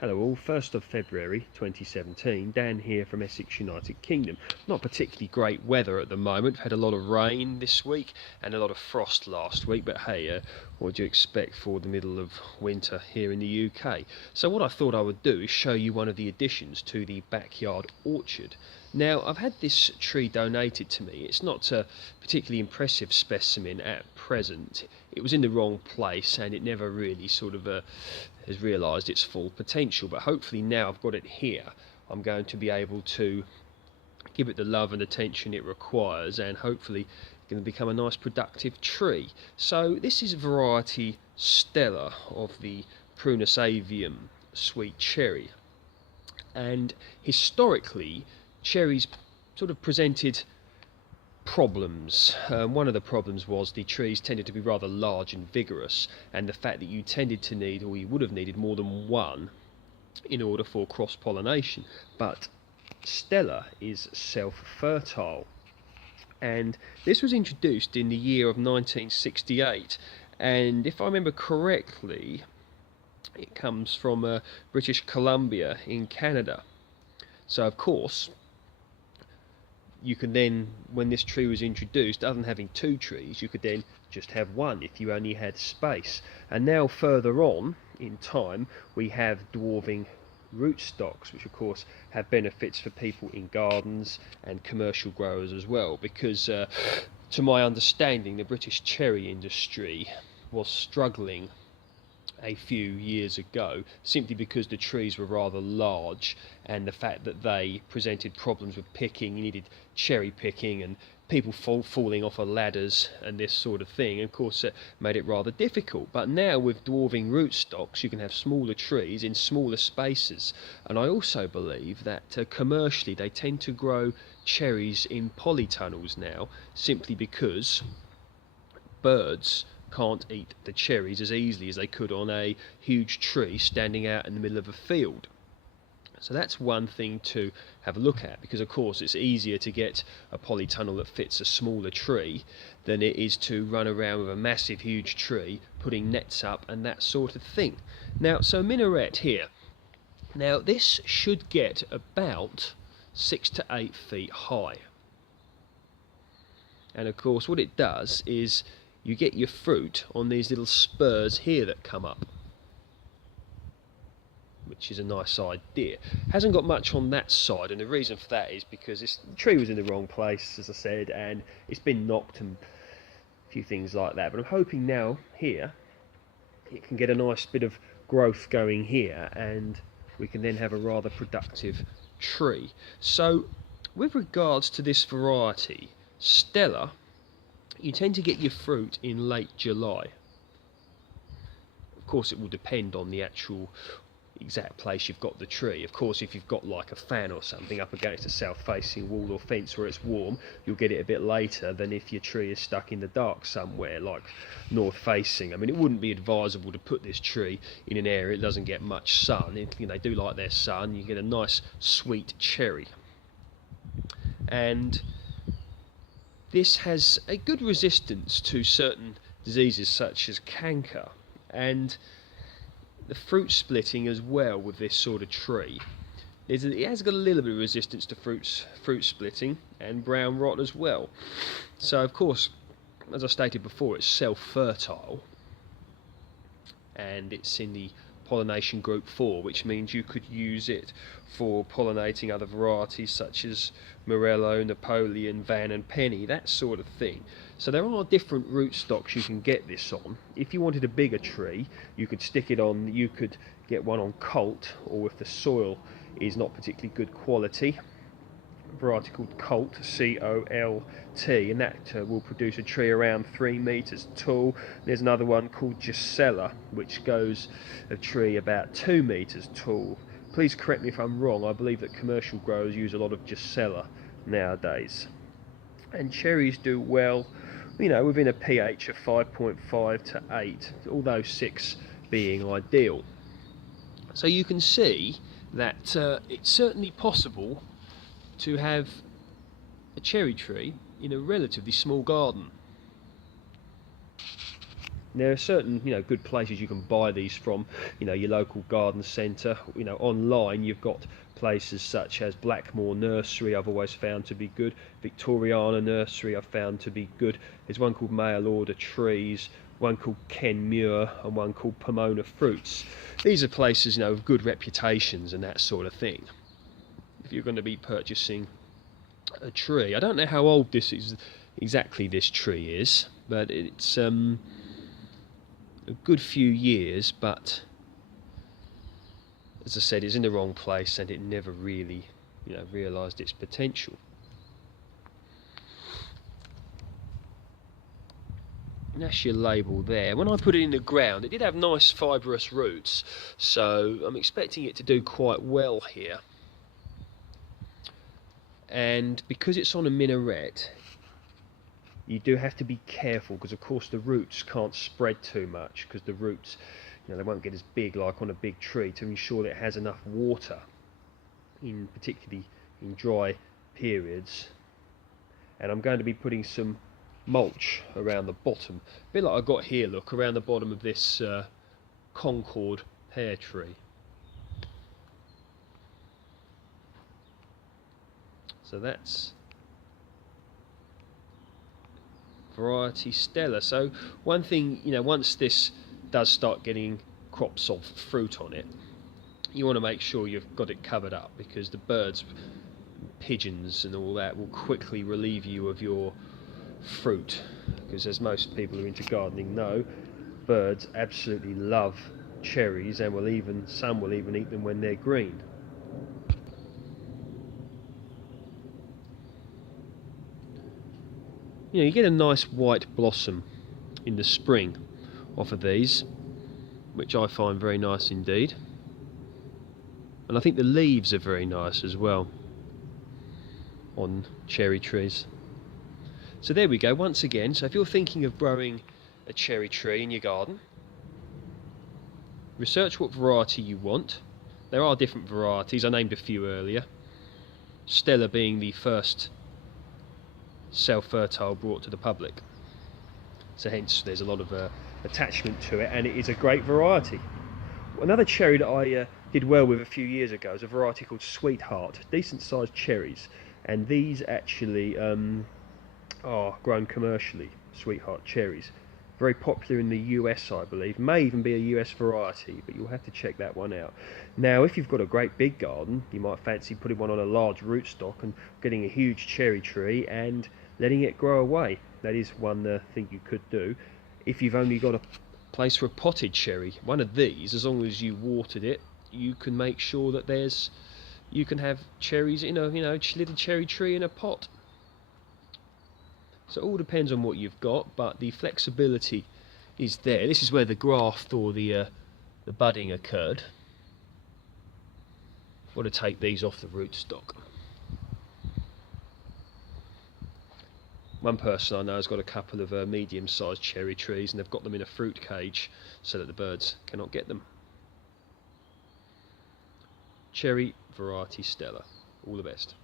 Hello all, 1st of February 2017, Dan here from Essex, United Kingdom. Not particularly great weather at the moment, had a lot of rain this week and a lot of frost last week, but hey, what do you expect for the middle of winter here in the UK? So what I thought I would do is show you one of the additions to the backyard orchard. Now, I've had this tree donated to me. It's not a particularly impressive specimen at present. It was in the wrong place and it never really has realised its full potential, but hopefully now I've got it here, I'm going to be able to give it the love and attention it requires, and hopefully it's going to become a nice productive tree. So this is variety Stella of the Prunus avium sweet cherry, and historically cherries sort of presented problems. One of the problems was the trees tended to be rather large and vigorous, and the fact that you tended to need, or you would have needed, more than one in order for cross-pollination. But Stella is self-fertile, and this was introduced in the year of 1968, and if I remember correctly it comes from British Columbia in Canada. So of course you could then, when this tree was introduced, other than having two trees, you could then just have one if you only had space. And now further on in time we have dwarving rootstocks, which of course have benefits for people in gardens and commercial growers as well, because to my understanding the British cherry industry was struggling a few years ago simply because the trees were rather large, and the fact that they presented problems with picking. You needed cherry picking and people falling off of ladders and this sort of thing, and of course it made it rather difficult. But now with dwarving rootstocks you can have smaller trees in smaller spaces, and I also believe that commercially they tend to grow cherries in polytunnels now, simply because birds can't eat the cherries as easily as they could on a huge tree standing out in the middle of a field. So that's one thing to have a look at, because of course it's easier to get a polytunnel that fits a smaller tree than it is to run around with a massive huge tree putting nets up and that sort of thing. Now, so Minarette here, now this should get about 6 to 8 feet high, and of course what it does is you get your fruit on these little spurs here that come up, which is a nice idea. Hasn't got much on that side, and the reason for that is because the tree was in the wrong place, as I said, and it's been knocked and a few things like that. But I'm hoping now here it can get a nice bit of growth going here, and we can then have a rather productive tree. So with regards to this variety Stella, you tend to get your fruit in late July. Of course it will depend on the actual exact place you've got the tree. Of course if you've got like a fan or something up against a south facing wall or fence where it's warm, you'll get it a bit later than if your tree is stuck in the dark somewhere like north facing. I mean, it wouldn't be advisable to put this tree in an area that doesn't get much sun. They do like their sun. You get a nice sweet cherry, and this has a good resistance to certain diseases such as canker, and the fruit splitting as well with this sort of tree. It has got a little bit of resistance to fruit splitting and brown rot as well. So of course, as I stated before, it's self-fertile and it's in the pollination group 4, which means you could use it for pollinating other varieties such as Morello, Napoleon, Van and Penny, that sort of thing. So there are different rootstocks you can get this on. If you wanted a bigger tree, you could stick it on, you could get one on Colt, or if the soil is not particularly good quality, a variety called Colt, C-O-L-T, and that will produce a tree around 3 meters tall. There's another one called Stella, which goes a tree about 2 meters tall. Please correct me if I'm wrong. I believe that commercial growers use a lot of Stella nowadays. And cherries do well, within a pH of 5.5 to 8, although 6 being ideal. So you can see that it's certainly possible to have a cherry tree in a relatively small garden. There are certain, good places you can buy these from, your local garden centre. Online you've got places such as Blackmore Nursery, I've always found to be good. Victoriana Nursery I've found to be good. There's one called Mail Order Trees, one called Ken Muir, and one called Pomona Fruits. These are places, with good reputations and that sort of thing. If you're going to be purchasing a tree, I don't know how old this tree is, but it's a good few years, but as I said, it's in the wrong place and it never really realised its potential. And that's your label there. When I put it in the ground, it did have nice fibrous roots, so I'm expecting it to do quite well here. And because it's on a minaret, you do have to be careful, because of course the roots can't spread too much, because the roots, they won't get as big like on a big tree, to ensure that it has enough water, particularly in dry periods. And I'm going to be putting some mulch around the bottom, a bit like I got here, look, around the bottom of this Concord pear tree. So that's variety Stella. So one thing, once this does start getting crops of fruit on it, you want to make sure you've got it covered up, because the birds, pigeons and all that will quickly relieve you of your fruit, because as most people who are into gardening know, birds absolutely love cherries, and some will even eat them when they're green. You get a nice white blossom in the spring off of these, which I find very nice indeed. And I think the leaves are very nice as well on cherry trees. So there we go, once again. So if you're thinking of growing a cherry tree in your garden, research what variety you want. There are different varieties, I named a few earlier. Stella being the first self-fertile brought to the public. So hence there's a lot of attachment to it, and it is a great variety. Another cherry that I did well with a few years ago is a variety called Sweetheart. Decent sized cherries, and these actually are grown commercially, Sweetheart cherries. Very popular in the US, I believe. May even be a US variety, but you'll have to check that one out. Now, if you've got a great big garden, you might fancy putting one on a large rootstock and getting a huge cherry tree and letting it grow away. That is one thing you could do. If you've only got a place for a potted cherry, one of these, as long as you watered it, you can make sure that you can have cherries in a little cherry tree in a pot. So it all depends on what you've got, but the flexibility is there. This is where the graft or the budding occurred. I've got to take these off the rootstock. One person I know has got a couple of medium-sized cherry trees, and they've got them in a fruit cage so that the birds cannot get them. Cherry variety Stella. All the best.